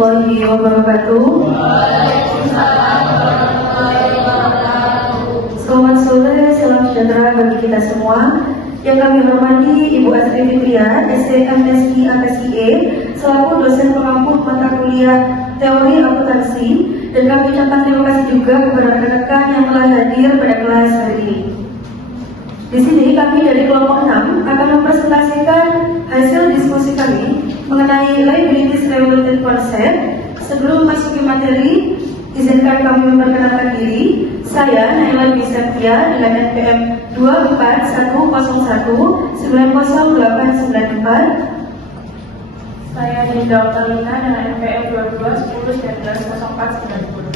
warahmatullahi wabarakatuh. Selamat sore, salam sejahtera bagi kita semua. Yang kami hormati Ibu Astri Fitria, STMSI AKSIE, selaku dosen pengampu mata kuliah Teori Akuntansi, dan kami ucapkan terima kasih juga kepada rekan-rekan yang telah hadir pada kelas hari ini. Di sini kami dari kelompok 6 akan mempresentasikan hasil diskusi kami mengenai liabilities related concept. Sebelum masuk ke materi, izinkan kami memperkenalkan diri. Saya Naila Bisafia dengan NPM 24101900894. Saya Dinda Otalina dengan NPM 2210190490.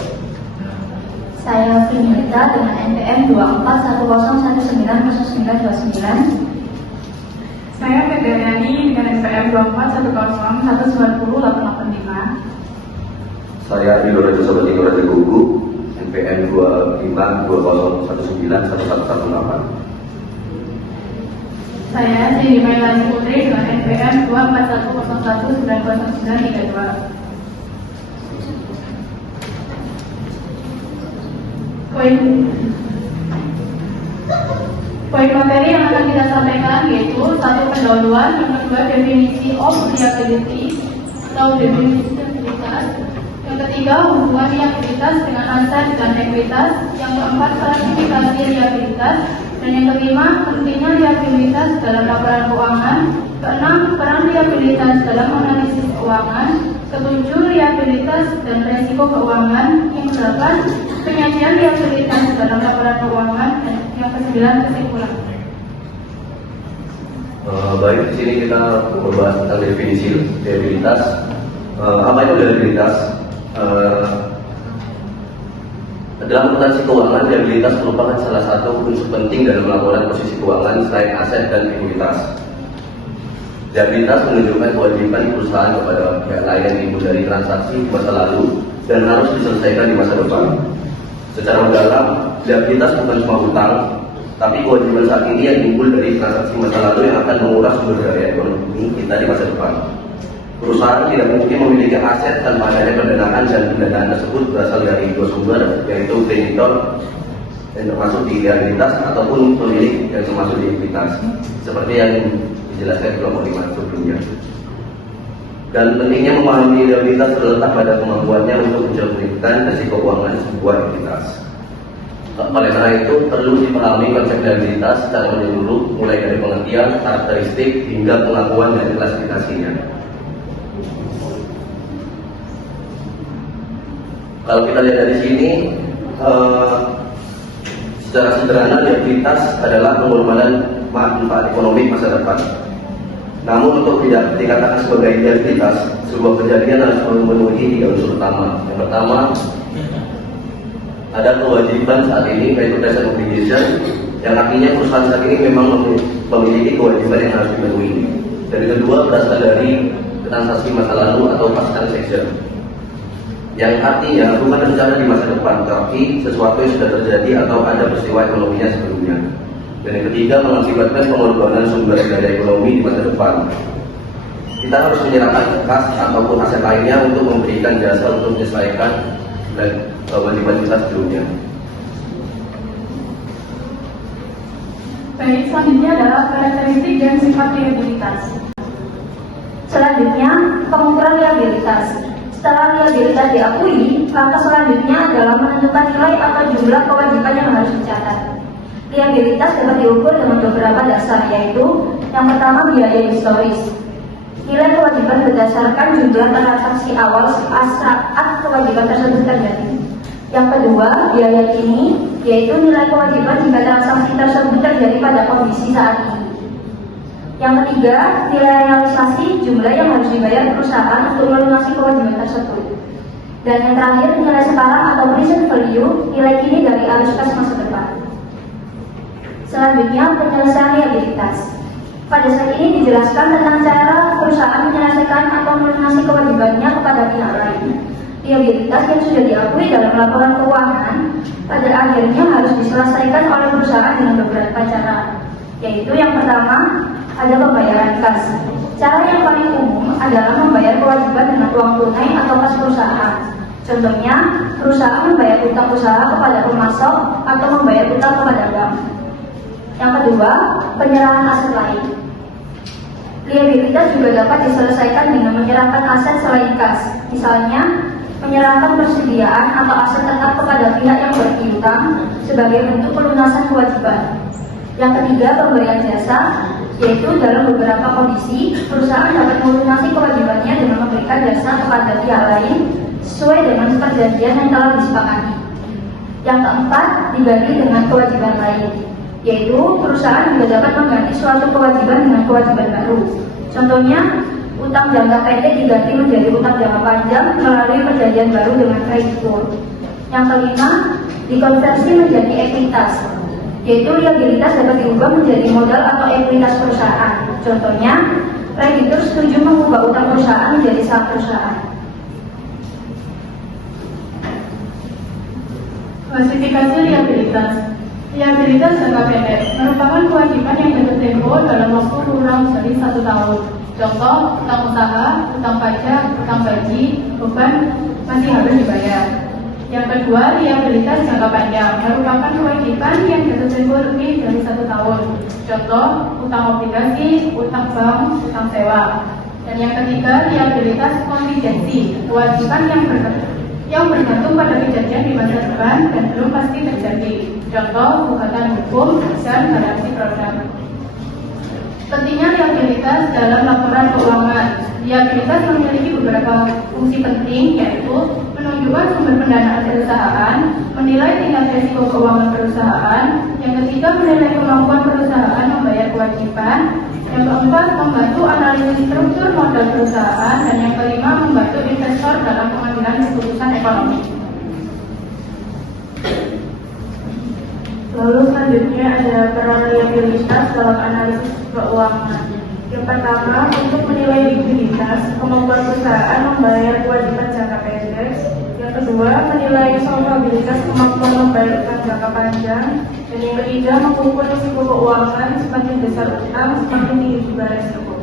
Saya Vinita dengan NPM 2410190929. Saya Febriani dengan NPM 2410190885. Saya Ridho Raja Sobat Tinggal Raja Gugu, NPM 2520191118. Saya Siti Mailani Putri dengan NPM 2410190932. Poin materi yang akan kita sampaikan yaitu satu pendahuluan, yang kedua definisi of liability atau definisi liabilitas, yang ketiga hubungan liabilitas dengan aset dan ekuitas, yang keempat klasifikasi liabilitas, dan yang kelima pentingnya liabilitas dalam laporan keuangan, keenam peran liabilitas dalam analisis keuangan, ketujuh liabilitas dan resiko keuangan, yang kedelapan penyajian liabilitas dalam laporan keuangan, dan yang kesembilan kesimpulan. Baik, di sini kita membahas tentang definisi liabilitas. Apa itu liabilitas? Dalam akuntansi keuangan, liabilitas merupakan salah satu unsur penting dalam laporan posisi keuangan selain aset dan ekuitas. Liabilitas menunjukkan kewajiban perusahaan kepada pihak lain yang timbul dari transaksi di masa lalu dan harus diselesaikan di masa depan. Secara mendalam, liabilitas bukan cuma hutang, tapi kewajiban saat ini yang timbul dari transaksi masa lalu yang akan menguras sumber daya ekonomi kita di masa depan. Perusahaan tidak mungkin memiliki aset tanpa adanya pendanaan, dan pendanaan tersebut berasal dari dua sumber, yaitu kreditor yang termasuk di liabilitas ataupun pemilik yang termasuk di ekuitas, seperti yang dijelaskan di kelompok 5 sebelumnya. Dan pentingnya memahami liabilitas terletak pada kemampuannya untuk mencerminkan risiko keuangan sebuah ekuitas. Oleh karena itu, perlu dipahami konsep liabilitas secara menyeluruh, mulai dari pengertian, karakteristik, hingga pengakuan dan klasifikasinya. Kalau kita lihat dari sini, secara sederhana liabilitas adalah pengorbanan manfaat ekonomi masa depan. Namun untuk tidak dikatakan sebagai liabilitas, sebuah kejadian harus memenuhi 3 unsur utama. Yang pertama, ada kewajiban saat ini, yaitu present obligation, yang artinya perusahaan saat ini memang memiliki kewajiban yang harus dipenuhi. Dan yang kedua, berasal dari transaksi masa lalu atau past transaction, yang artinya bukan rencana di masa depan, tapi sesuatu yang sudah terjadi atau ada peristiwa ekonominya sebelumnya. Dan yang ketiga, mengakibatkan pengorbanan sumber daya ekonomi di masa depan. Kita harus menyerahkan kas ataupun aset lainnya untuk memberikan jasa untuk menyesuaikan dan kewajiban kita sebelumnya. Baik, selanjutnya adalah karakteristik dan sifat liabilitas. Selanjutnya, pengukuran liabilitas. Setelah liabilitas diakui, langkah selanjutnya adalah menentukan nilai atau jumlah kewajiban yang harus dicatat. Liabilitas dapat diukur dengan beberapa dasar, yaitu yang pertama biaya historis. Nilai kewajiban berdasarkan jumlah transaksi awal saat kewajiban tersebut terjadi. Yang kedua, biaya kini, yaitu nilai kewajiban jika transaksi tersebut terjadi pada kondisi saat ini. Yang ketiga, nilai realisasi, jumlah yang harus dibayar perusahaan untuk melunasi kewajiban tersebut. Dan yang terakhir, nilai sekarang atau present value, nilai kini dari arus kas masa depan. Selanjutnya, penyelesaian liabilitas. Pada saat ini dijelaskan tentang cara perusahaan menyelesaikan atau melunasi kewajibannya kepada pihak lain. Liabilitas yang sudah diakui dalam laporan keuangan pada akhirnya harus diselesaikan oleh perusahaan dengan beberapa cara, yaitu yang pertama ada pembayaran kas. Cara yang paling umum adalah membayar kewajiban dengan uang tunai atau kas perusahaan. Contohnya, perusahaan membayar utang usaha kepada pemasok atau membayar utang kepada bank. Yang kedua, penyerahan aset lain. Liabilitas juga dapat diselesaikan dengan menyerahkan aset selain kas. Misalnya, menyerahkan persediaan atau aset tetap kepada pihak yang berpiutang sebagai bentuk pelunasan kewajiban. Yang ketiga, pemberian jasa, yaitu dalam beberapa kondisi perusahaan dapat melunasi kewajibannya dengan memberikan jasa kepada pihak lain sesuai dengan perjanjian yang telah disepakati. Yang keempat, diganti dengan kewajiban lain, yaitu perusahaan juga dapat mengganti suatu kewajiban dengan kewajiban baru. Contohnya, utang jangka pendek diganti menjadi utang jangka panjang melalui perjanjian baru dengan kreditur. Yang kelima, dikonversi menjadi ekuitas, yaitu liabilitas dapat diubah menjadi modal atau ekuitas perusahaan. Contohnya, kreditur setuju mengubah utang perusahaan menjadi saham perusahaan. Klasifikasi liabilitas. Liabilitas jangka pendek merupakan kewajiban yang jatuh tempo dalam waktu kurang dari 1 tahun. Contoh, utang usaha, utang pajak, utang gaji, beban masih harus dibayar. Yang kedua, liabilitas jangka panjang merupakan kewajiban yang jatuh tempo lebih dari 1 tahun. Contoh, utang obligasi, utang bank, utang sewa. Dan yang ketiga, liabilitas kontingensi, kewajiban yang bergantung pada kejadian di masa depan dan belum pasti terjadi. Contoh, gugatan hukum dan garansi produk. Pentingnya liabilitas dalam laporan keuangan. Liabilitas memiliki beberapa fungsi penting, yaitu menunjukkan sumber pendanaan perusahaan, menilai tingkat risiko keuangan perusahaan, yang ketiga menilai kemampuan perusahaan membayar kewajiban, yang keempat membantu analisis struktur modal perusahaan, dan yang kelima membantu investor dalam pengambilan keputusan ekonomi. Lalu selanjutnya ada peran liabilitas dalam analisis keuangan. Yang pertama, untuk menilai likuiditas, kemampuan perusahaan membayar kewajiban jangka pendek. Yang kedua, menilai solvabilitas, kemampuan membayar utang jangka panjang. Dan yang ketiga, mengukur risiko keuangan, semakin besar utang, semakin tinggi juga risiko.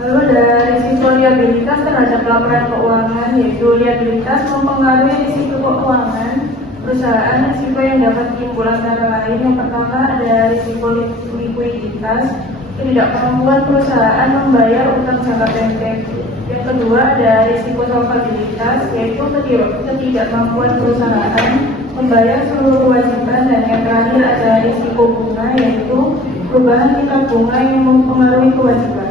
Lalu ada risiko liabilitas terhadap laporan keuangan, yaitu liabilitas mempengaruhi risiko keuangan perusahaan. Risiko yang dapat timbul antara lain, yang pertama ada risiko likuiditas, ketidakmampuan perusahaan membayar utang jangka pendek. Yang kedua ada risiko solvabilitas, yaitu ketidakmampuan perusahaan membayar seluruh kewajiban. Dan yang terakhir ada risiko bunga, yaitu perubahan tingkat bunga yang mempengaruhi kewajiban.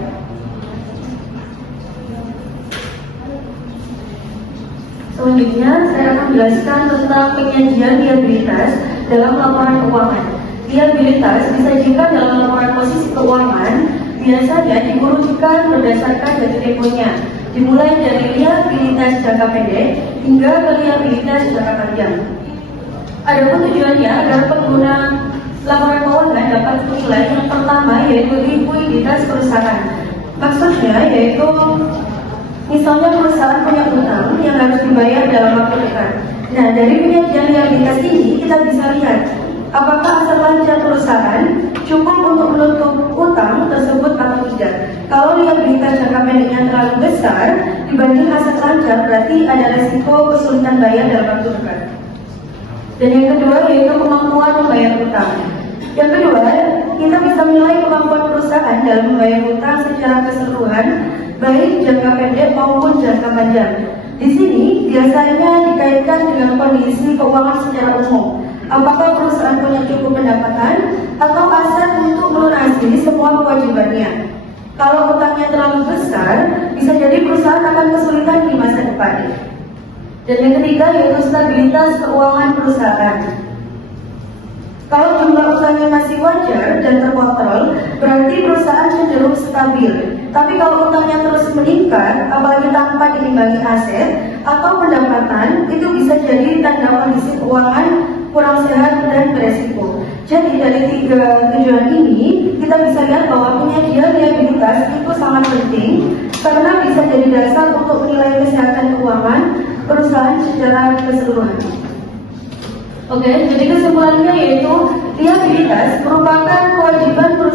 Selanjutnya, saya akan menjelaskan tentang penyajian liabilitas dalam laporan keuangan. Liabilitas disajikan dalam laporan posisi keuangan biasanya diurutkan berdasarkan jatuh temponya, dimulai dari liabilitas jangka pendek hingga ke liabilitas jangka panjang. Adapun tujuannya agar pengguna laporan keuangan dapat menilai yang pertama, yaitu likuiditas perusahaan. Maksudnya yaitu misalnya perusahaan punya utang yang harus dibayar dalam waktu dekat. Nah, dari penyajian liabilitas ini kita bisa lihat apakah aset lancar perusahaan cukup untuk menutup utang tersebut atau tidak. Kalau liabilitas jangka pendeknya terlalu besar dibanding aset lancar, berarti ada resiko kesulitan bayar dalam waktu dekat. Dan yang kedua yaitu kemampuan membayar utang. Yang kedua, kita bisa menilai kemampuan perusahaan dalam membayar utang secara keseluruhan, baik jangka pendek maupun jangka panjang. Di sini biasanya dikaitkan dengan kondisi keuangan secara umum. Apakah perusahaan punya cukup pendapatan atau aset untuk melunasi semua kewajibannya. Kalau utangnya terlalu besar, bisa jadi perusahaan akan kesulitan di masa depan. Dan yang ketiga yaitu stabilitas keuangan perusahaan. Kalau jumlah utangnya masih wajar dan terkontrol, berarti perusahaan cenderung stabil. Tapi kalau utangnya terus meningkat, apalagi tanpa diimbangi aset atau pendapatan, itu bisa jadi tanda kondisi keuangan kurang sehat dan beresiko. Jadi dari tiga tujuan ini, kita bisa lihat bahwa penyajian liabilitas itu sangat penting karena bisa jadi dasar untuk menilai kesehatan keuangan perusahaan secara keseluruhan. Oke, jadi kesimpulannya yaitu liabilitas merupakan kewajiban perusahaan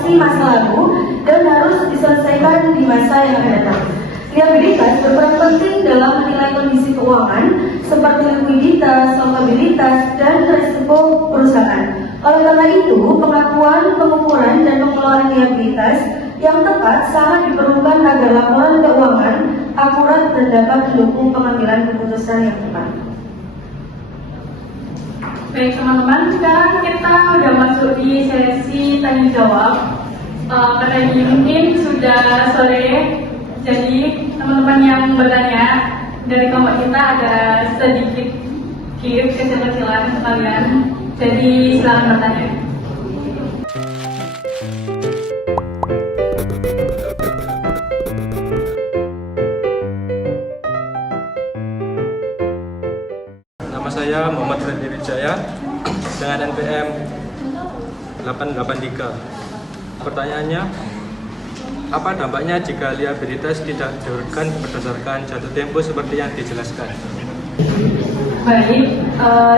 mengatasi masa lalu dan harus diselesaikan di masa yang akan datang. Liabilitas berperan penting dalam menilai kondisi keuangan seperti likuiditas, solvabilitas, dan resiko perusahaan. Oleh karena itu, pengakuan, pengukuran, dan pengelolaan liabilitas yang tepat sangat diperlukan agar laporan keuangan akurat dan dapat mendukung pengambilan keputusan yang tepat. Baik teman-teman, sekarang kita udah masuk di sesi tanya jawab. Pada ini mungkin sudah sore, jadi teman-teman yang bertanya dari kelompok kita ada sedikit kecil-kecilan sekalian. Jadi silakan bertanya. Nama saya Muhammad Freddy Wijaya dengan NPM 883. Pertanyaannya, apa dampaknya jika liabilitas tidak diurutkan berdasarkan jatuh tempo seperti yang dijelaskan? Baik,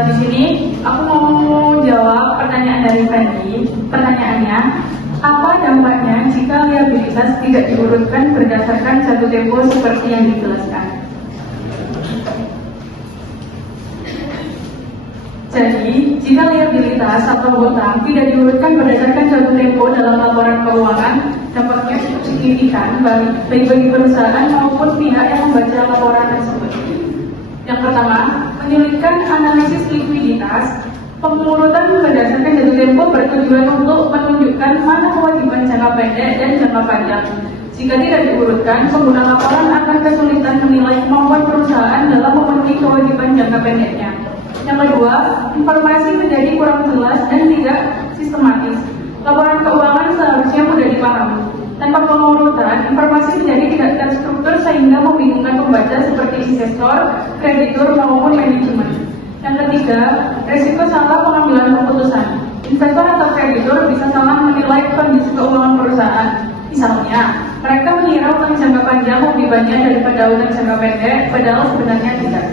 di sini aku mau jawab pertanyaan dari Fendi. Pertanyaannya, apa dampaknya jika liabilitas tidak diurutkan berdasarkan jatuh tempo seperti yang dijelaskan? Jadi, jika liabilitas atau hutang tidak diurutkan berdasarkan jatuh tempo dalam laporan keuangan, dampaknya cukup signifikan baik bagi perusahaan maupun pihak yang membaca laporan tersebut. Yang pertama, menyulitkan analisis likuiditas. Pengurutan berdasarkan jatuh tempo bertujuan untuk menunjukkan mana kewajiban jangka pendek dan jangka panjang. Jika tidak diurutkan, pengguna laporan akan kesulitan menilai kemampuan perusahaan dalam memenuhi kewajiban jangka pendeknya. Yang kedua, informasi menjadi kurang jelas dan tidak sistematis. Laporan keuangan seharusnya mudah dipahami. Tanpa pengurutan, informasi menjadi tidak terstruktur sehingga membingungkan pembaca seperti investor, kreditur, maupun manajemen. Yang ketiga, resiko salah pengambilan keputusan. Investor atau kreditur bisa salah menilai kondisi keuangan perusahaan. Misalnya, mereka mengira utang jangka panjang lebih banyak daripada utang jangka pendek, padahal sebenarnya tidak.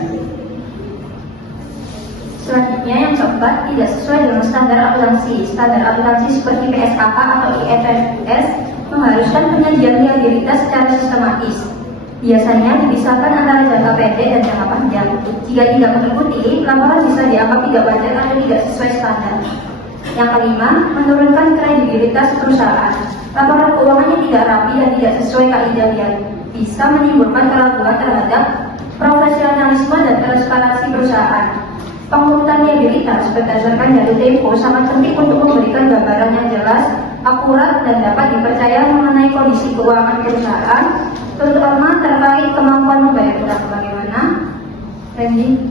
Selanjutnya yang keempat, tidak sesuai dengan standar akuntansi. Standar akuntansi seperti PSAK atau IFRS mengharuskan penyajian liabilitas secara sistematis. Biasanya dipisahkan antara jangka pendek dan jangka panjang. Jika tidak mengikuti, laporan bisa dianggap tidak wajar atau tidak sesuai standar. Yang kelima, menurunkan kredibilitas perusahaan. Laporan keuangannya tidak rapi dan tidak sesuai kaidah yang bisa menimbulkan keraguan terhadap profesionalisme dan transparansi perusahaan. Pengurutan liabilitas berdasarkan jatuh tempo sangat penting untuk memberikan gambaran yang jelas, akurat, dan dapat dipercaya mengenai kondisi keuangan perusahaan, terutama terkait kemampuan membayar utang. Bagaimana? Randy?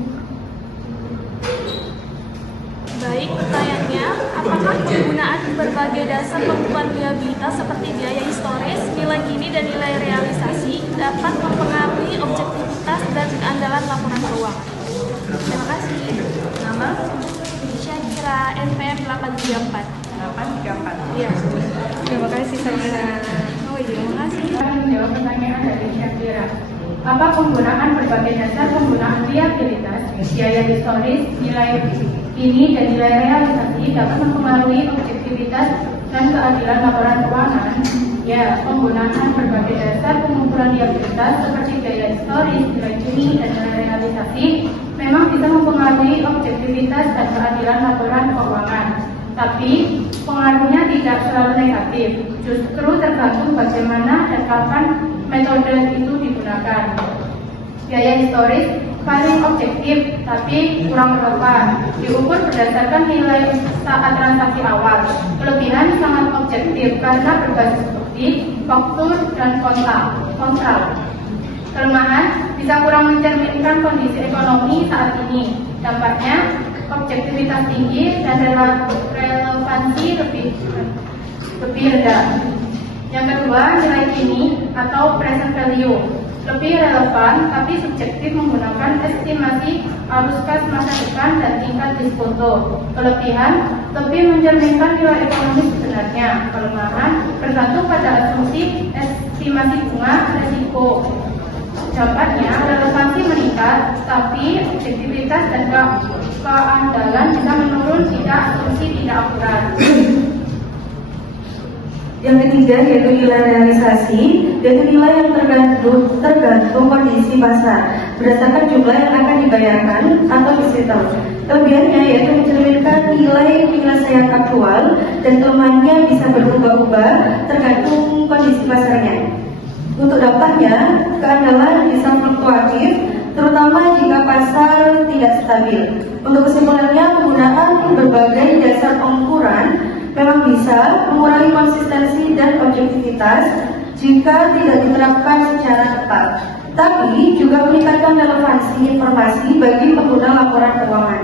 Baik, pertanyaannya, apakah penggunaan berbagai dasar penentuan liabilitas seperti biaya historis, nilai kini, dan nilai realisasi dapat mempengaruhi objektivitas dan keandalan laporan keuangan? Terima kasih. Nama? Syakira, NPM 834. 834? Iya. Terima kasih, sama-sama. Oh iya, terima kasih. Menjawab pertanyaan dari Syakira. Apa penggunaan berbagai dasar penggunaan liabilitas, biaya historis, nilai kini, dan nilai realisasi dapat mempengaruhi objektivitas dan keadilan laporan keuangan? Ya, penggunaan berbagai dasar pengukuran liabilitas seperti biaya historis, nilai kini, dan nilai realisasi memang bisa mempengaruhi objektivitas dan keadilan laporan keuangan. Tapi pengaruhnya tidak selalu negatif, justru tergantung bagaimana dan kapan metode itu digunakan. Biaya historis paling objektif tapi kurang relevan, diukur berdasarkan nilai saat transaksi awal. Kelebihan sangat objektif karena berbasis bukti, faktur, dan kontrak. Kelemahan bisa kurang mencerminkan kondisi ekonomi saat ini. Dampaknya objektivitas tinggi dan relevansi lebih rendah. Yang kedua, nilai kini atau present value lebih relevan tapi subjektif menggunakan estimasi arus kas masa depan dan tingkat diskonto. Kelebihan lebih mencerminkan nilai ekonomi sebenarnya. Kelemahan bergantung pada asumsi estimasi bunga risiko. Dampaknya relevansi meningkat, tapi objektivitas dan keandalan bisa menurun jika asumsi tidak akurat. Yang ketiga yaitu nilai realisasi, yaitu nilai yang tergantung kondisi pasar berdasarkan jumlah yang akan dibayarkan atau disetel. Kelebihannya yaitu mencerminkan nilai penyelesaian aktual dan kelemahannya bisa berubah-ubah tergantung kondisi pasarnya. Untuk dampaknya, keandalan bisa fluktuatif, terutama jika pasar tidak stabil. Untuk kesimpulannya, penggunaan berbagai dasar pengukuran memang bisa mengurangi konsistensi dan objektivitas jika tidak diterapkan secara tepat, tapi juga meningkatkan relevansi informasi bagi pengguna laporan keuangan.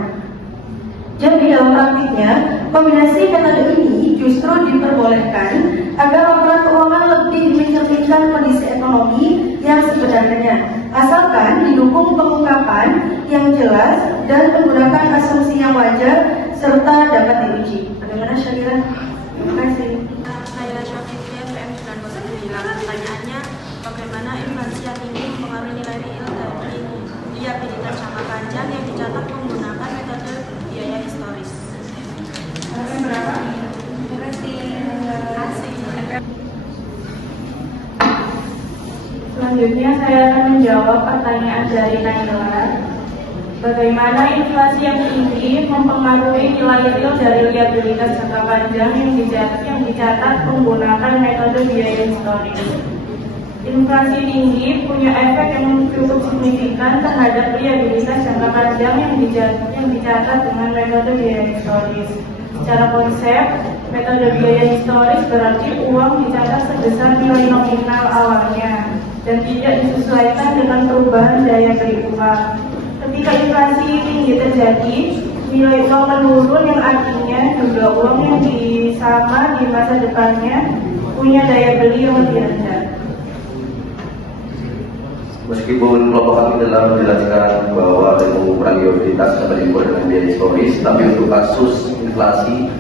Jadi dalam praktiknya, kombinasi metode ini justru diperbolehkan agar laporan keuangan lebih mencerminkan kondisi ekonomi yang sebenarnya, asalkan didukung pengungkapan yang jelas dan menggunakan asumsi yang wajar serta dapat diuji. Bagaimana Syakira? Terima kasih. Saya Syafitria PM 1999. Pertanyaannya, bagaimana inflasi yang tinggi mempengaruhi nilai real dari liabilitas jangka panjang yang dicatat menggunakan metode biaya historis? Berapa? Terima kasih. Selanjutnya saya akan menjawab pertanyaan dari Naila. Bagaimana inflasi yang tinggi mempengaruhi nilai real dari liabilitas jangka panjang yang dicatat menggunakan metode biaya historis? Inflasi tinggi punya efek yang cukup signifikan terhadap liabilitas jangka panjang yang dicatat dengan metode biaya historis. Secara konsep, metode biaya historis berarti uang dicatat sebesar nilai nominal awalnya dan tidak disesuaikan dengan perubahan daya beli uang. Ketika inflasi tinggi terjadi, nilai uang menurun yang artinya juga uang yang sama di masa depannya punya daya beli yang lebih rendah. Meskipun kelompok kami telah menjelaskan bahwa pengukuran liabilitas dapat diukur dengan biaya historis, tapi untuk kasus inflasi,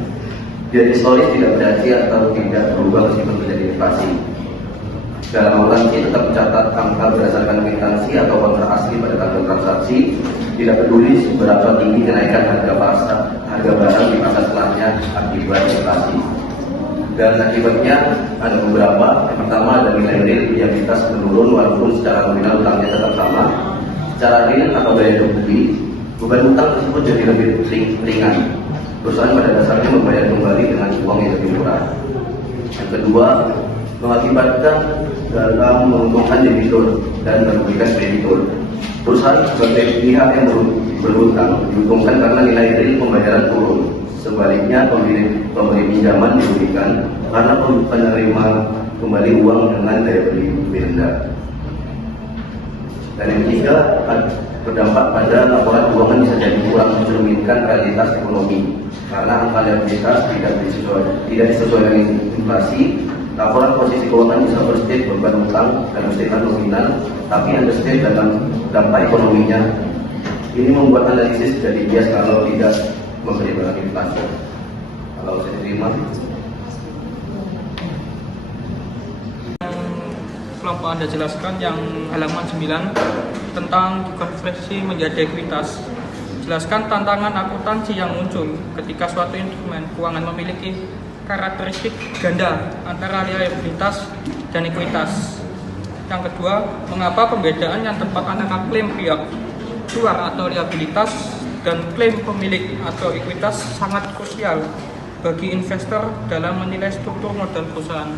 biaya historis tidak berarti atau tidak berubah meskipun terjadi inflasi. Dalam akuntansi tetap mencatat angka berdasarkan kwitansi atau kontrak asli pada tanggal transaksi, tidak peduli seberapa tinggi kenaikan harga barang di masa setelahnya akibat inflasi. Dan akibatnya ada beberapa. Yang pertama ada nilai real liabilitas menurun walaupun secara nominal utangnya tetap sama. Secara real atau daya beli, beban utang tersebut jadi lebih ringan. Perusahaan pada dasarnya membayar kembali dengan uang yang lebih murah. Yang kedua, mengakibatkan dalam menguntungkan debitur dan merugikan kreditur. Perusahaan sebagai pihak yang berhutang diuntungkan karena nilai real pembayaran turun. Sebaliknya, pemberi pinjaman dirugikan karena penerima kembali uang dengan daya beli lebih rendah. Dan yang ketiga, berdampak pada laporan keuangan bisa jadi kurang mencerminkan realitas ekonomi karena angka liabilitas tidak disesuaikan dengan inflasi. Laporan posisi keuangan bisa overstate beban utang dalam statement nominal, tapi understate dalam dampak ekonominya. Ini membuat analisis jadi bias kalau tidak memberi barang inflasi. Kalau saya terima. Kelompok Anda jelaskan yang halaman 9 tentang konversi menjadi ekuitas. Jelaskan tantangan akuntansi yang muncul ketika suatu instrumen keuangan memiliki karakteristik ganda antara liabilitas dan ekuitas. Yang kedua, mengapa pembedaan yang tepat antara klaim pihak luar atau liabilitas dan klaim pemilik atau ekuitas sangat krusial bagi investor dalam menilai struktur modal perusahaan.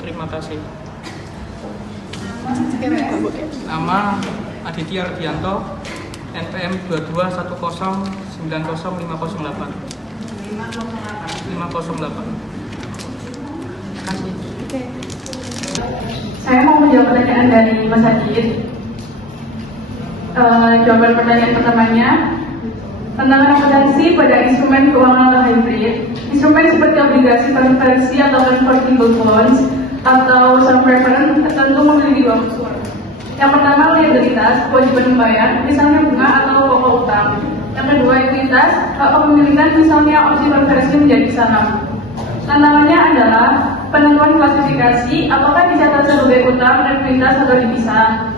Terima kasih. Nama Aditya Ardianto, NPM 2210900508. 508. Kasih. Saya mau menjawab pertanyaan dari Mas Adit. Jawaban pertanyaan pertamanya, tantangan akuntansi pada instrumen keuangan atau hybrid. Instrumen seperti obligasi konversi atau convertible bonds atau saham preference tertentu memiliki dua unsur. Yang pertama, liabilitas, kewajiban membayar, misalnya bunga atau pokok utang. Yang kedua, ekuitas, hak kepemilikan, misalnya opsi konversi menjadi saham. Tantangannya adalah penentuan klasifikasi, apakah dicatat sebagai utang, ekuitas atau dipisah.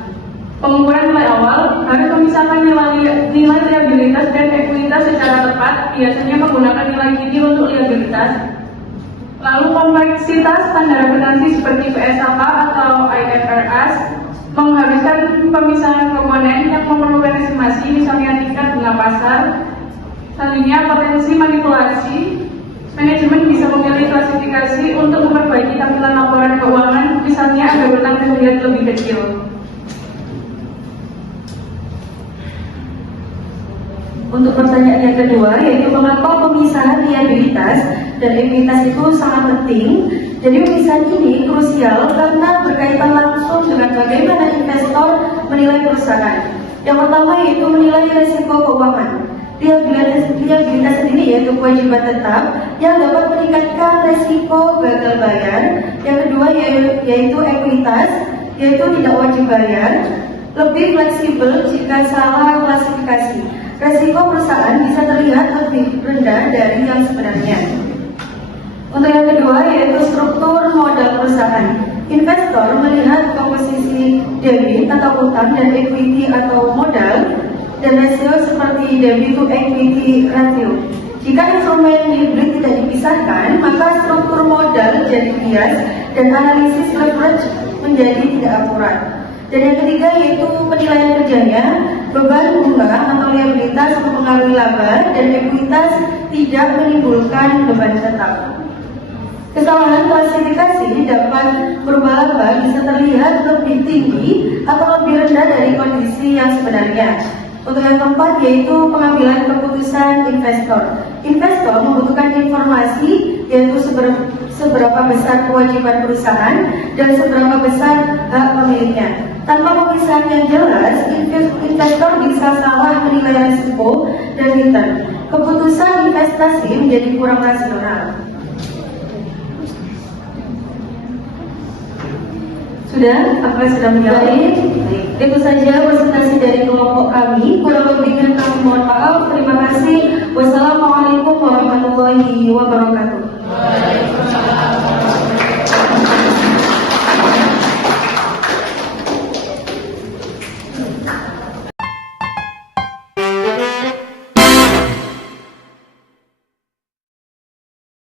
Pengukuran nilai awal harus memisahkan nilai liabilitas dan ekuitas secara tepat, biasanya menggunakan nilai Gini untuk liabilitas. Lalu kompleksitas standar akuntansi seperti PSAK atau IFRS mengharuskan pemisahan komponen yang memerlukan estimasi, misalnya tingkat bunga pasar. Selanjutnya, potensi manipulasi. Manajemen bisa memilih klasifikasi untuk memperbaiki tampilan laporan keuangan, misalnya agar utang terlihat lebih kecil. Untuk pertanyaan yang kedua, yaitu mengapa pemisahan liabilitas dan ekuitas itu sangat penting. Jadi pemisahan ini krusial karena berkaitan langsung dengan bagaimana investor menilai perusahaan. Yang pertama yaitu menilai risiko keuangan. Liabilitas sendiri yaitu kewajiban tetap yang dapat meningkatkan risiko gagal bayar. Yang kedua yaitu ekuitas, yaitu tidak wajib bayar, lebih fleksibel jika salah klasifikasi. Risiko perusahaan bisa terlihat lebih rendah dari yang sebenarnya. Untuk yang kedua yaitu struktur modal perusahaan. Investor melihat komposisi debit atau utang dan equity atau modal dan rasio seperti debit to equity ratio. Jika instrumen hibrid tidak dipisahkan, maka struktur modal jadi bias dan analisis leverage menjadi tidak akurat. Dan yang ketiga yaitu penilaian kerjanya, beban bunga atau liabilitas mempengaruhi laba dan ekuitas tidak menimbulkan beban tetap. Kesalahan klasifikasi dapat berubah laba bisa terlihat lebih tinggi atau lebih rendah dari kondisi yang sebenarnya. Untuk yang keempat yaitu pengambilan keputusan investor. Investor membutuhkan informasi yaitu seberapa besar kewajiban perusahaan dan seberapa besar hak pemiliknya. Tanpa pemisahan yang jelas, investor bisa salah menilai risiko dan return. Keputusan investasi menjadi kurang rasional. Sudah? Apakah sudah menjawab? Itu saja presentasi dari kelompok kami. Kurang lebihnya kami mohon maaf. Terima kasih. Wassalamualaikum warahmatullahi wabarakatuh.